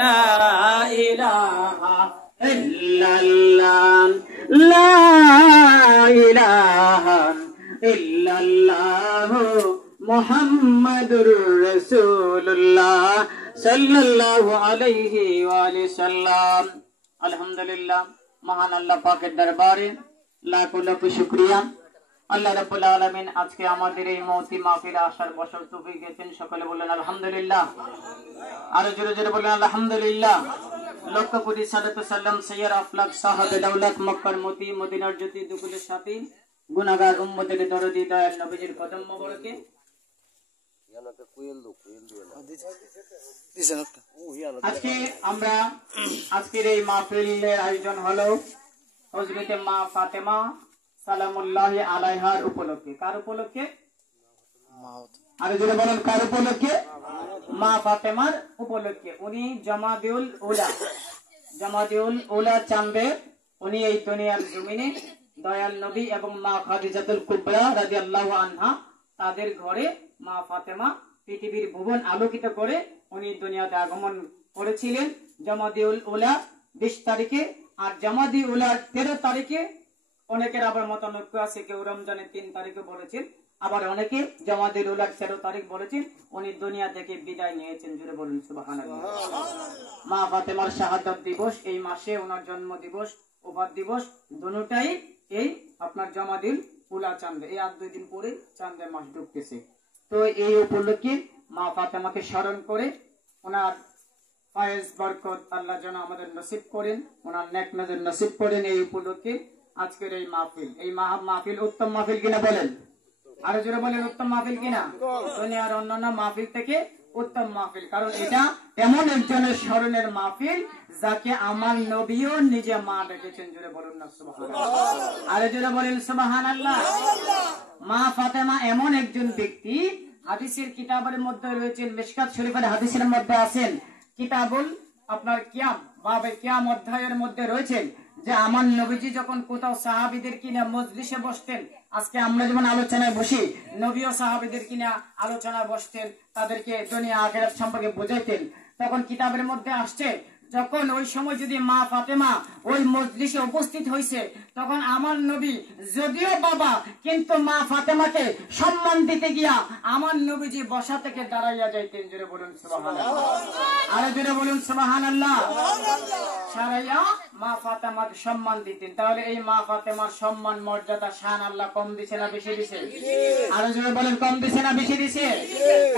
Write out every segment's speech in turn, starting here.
লা ইলাহা ইল্লাল্লাহ লা ইলাহা ইল্লাল্লাহ মুহাম্মাদুর রাসূলুল্লাহ সাল্লাল্লাহু আলাইহি ওয়া সাল্লাম। আলহামদুলিল্লাহ, মহান আল্লাহ পাকের দরবারে লাখো লাখো শুকরিয়া। আল্লাহ রাব্বুল আলামিন আজকে আমাদের এই মওতি মাহফিলে আসার বছর তৌফিক দিয়েছেন। সকলে বলেন আলহামদুলিল্লাহ। আরো জোরে জোরে বলেন আলহামদুলিল্লাহ। লক্ষ কোটি সালাতু সালাম সাইয়্যিদ আফলাক সাহাবে দাওলাত মক্কার মতি মদিনার জ্যোতি দুকুলের সাথী গুনাহগার উম্মতের দরদি দয়াল নবীজির কদম মোবারকে আজকে আমরা আজকের এই মাহফিলের আয়োজন হলো হযরতে মা ফাতেমা সালামুল্লাহি আলাইহার উপলক্ষে। কার উপলক্ষে? আরে যদি বলেন কার উপলক্ষে? মা ফাতেমার উপলক্ষে। উনি জামাদিউল উলা চাঁদে উনি এই দুনিয়ার জমিনে দয়াল নবী এবং মা খাদিজাতুল কুবরা রাদিয়াল্লাহু আনহা তাদের ঘরে মা ফাতেমা পৃথিবীর ভুবন আলোকিত করে উনি দুনিয়াতে আগমন করেছিলেন জামাদিউল উলা 20 তারিখে, আর জামাদিউল উলা 13 তারিখে। অনেকের আবার মতানৈক্য আছে, কেউ রমজানের 3 তারিখে বলেছেন, আবার অনেকে জামাদিউল উলার 13 তারিখ বলেছেন। উনি দুনিয়া থেকে বিদায় নিয়েছেন। জুড়ে বলুন সুবহানাল্লাহ। মা ফাতেমার শাহাদাত দিবস এই মাসে, ওনার জন্ম দিবস, ওফাত দিবস দুটোটাই এই আপনার জামাদিউল উলা চাঁদে। এই আর 2 দিন পরে চাঁদের মাস ঢুকতেছে। তো এই উপলক্ষে মা ফাতেমাকে স্মরণ করে ওনার ফয়েজ বরকত আল্লাহ যেন আমাদের নসিব করেন, ওনার নেক নজর নসিব করেন। এই উপলক্ষে আজকের এই মাহফিল, এই মাহফিল উত্তম মাহফিল কিনা বলেন? আরো জোরে বলেন উত্তম মাহফিল কিনা? দুনিয়ার অন্যান্য মাহফিল থেকে উত্তম মাহফিল, কারণ এটা এমন একজনের স্মরণের মাহফিল যাকে আমার নবীও নিজে মা ডেকেছেন। জোরে বলুন না সুবহানাল্লাহ। আরো জোরে বলেন সুবহানাল্লাহ। মা ফাতেমা এমন একজন ব্যক্তি, হাদিসের কিতাবের মধ্যে রয়েছেন, মিশকাত শরীফের হাদিসের মধ্যে আছেন, কিতাবুল আপনার কিয়াম বাবে কিয়াম অধ্যায়ের মধ্যে রয়েছেন যে আমার নবীজি যখন কোথাও সাহাবীদের কিনা মজলিসে বসতেন, আজকে আমরা যেমন আলোচনায় বসি, নবীও সাহাবীদের কিনা আলোচনায় বসতেন, তাদেরকে দুনিয়া আখিরাত সম্পর্কে বোঝাইতেন। তখন কিতাবের মধ্যে আসছে যখন ওই সময় যদি মা ফাতেমা ওই মজলিসে উপস্থিত হয়েছে, তখন আমার নবী যদিও বাবা, কিন্তু মা ফাতেমাকে সম্মান দিতে গিয়া আমার নবীজি বসা থেকে দাঁড়াইয়া যাইতেন। জোরে বলুন সুবহানাল্লাহ। আরে জোরে বলুন সুবহানাল্লাহ। সারাইয়া মা ফাতেমাকে সম্মান দিতেন। তাহলে এই মা ফাতেমার সম্মান মর্যাদা শান আল্লাহ কম দিছে না বেশি দিছে? আরে জোরে বলেন কম দিছে না বেশি দিছে?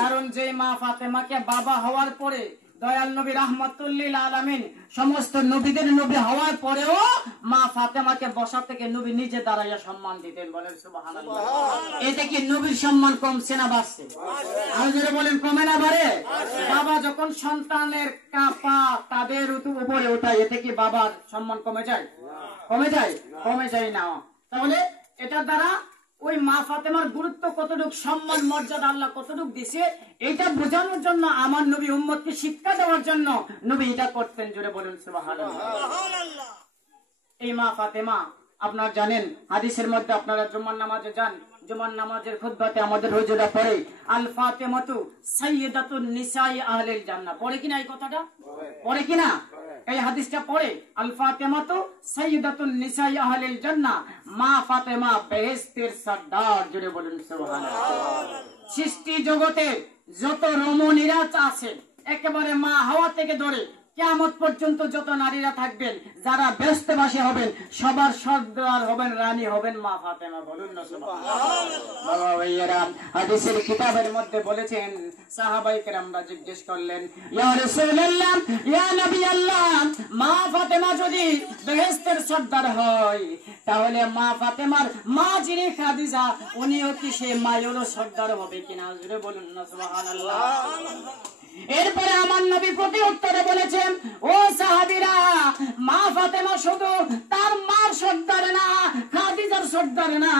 কারণ যে মা ফাতেমাকে বাবা হওয়ার পরে দয়াল নবী রাহমাতুল লিল আলামিন সমস্ত নবীদের নবী হওয়ার পরেও মা ফাতেমাকে বসা থেকে নবী নিজে দাঁড়াইয়া সম্মান দিতেন। বলেন সুবহানাল্লাহ। এটা কি নবীর সম্মান কমছে না বাড়ছে? আর যারা বলেন কমে না বাড়ে? বাবা যখন সন্তানের কাপা তাদের উপরে ওঠায়, এতে কি বাবার সম্মান কমে যায়? কমে যায়? কমে যায় না। তাহলে এটার দ্বারা ওই মা ফাতেমার গুরুত্ব কতটুক, সম্মান মর্যাদা আল্লাহ কতটুক দিছে, এটা বোঝানোর জন্য আমার নবী উম্মতকে শিক্ষা দেওয়ার জন্য নবী এটা করতেন। জোরে বলুন সুবহানাল্লাহ। এই মা ফাতেমা আপনারা জানেন, হাদিসের মধ্যে আপনারা জুমার নামাজে যান, জুমার নামাজের খুতবাতে আমাদের হুজুরা পড়ে আল ফাতেমাতু সাইয়্যিদাতুন নিসাই আহলিল জান্নাহ। পড়ে কিনা এই কথাটা? পড়ে কিনা এই হাদিসটা? পড়ে আল ফাতেমাতু সাইয়্যিদাতুন নিসাই আহলিল জান্নাহ। মা ফাতেমা বেহেশতের সর্দার। জোরে বলুন সুবহানাল্লাহ। সৃষ্টি জগতে যত রমণীরা আছে, একেবারে মা হাওয়া থেকে ধরে কিয়ামত পর্যন্ত যত নারীরা থাকবেন, যারা ব্যস্তবাসী হবেন, সবার সর্দার হবেন, রানী হবেন মা ফাতেমা। বলুন না সুবহানাল্লাহ। বাবা ভাইয়েরা, হাদিসের কিতাবের মধ্যে বলেছেন, সাহাবায়ে কেরামরা জিজ্ঞেস করলেন, ইয়া রাসূলুল্লাহ, ইয়া নবী আল্লাহ, মা ফাতেমা যদি বেহেশতের সর্দার হয়, তাহলে মা ফাতেমার মা যিনি খাদিজা, উনিও কি সেই মায়েরও সর্দার হবে কিনা? জোরে বলুন না সুবহানাল্লাহ। এরপরে আমার নবী প্রতি উত্তরে বলেছেন, ও সাহাবীরা, মা ফাতেমা শুধু তার মার সর্দার না, খাদিজার সর্দার না,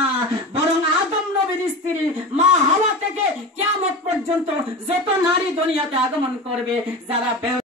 বরং আদম নবীর স্ত্রী মা হাওয়া থেকে কিয়ামত পর্যন্ত যত নারী দুনিয়াতে আগমন করবে, যারা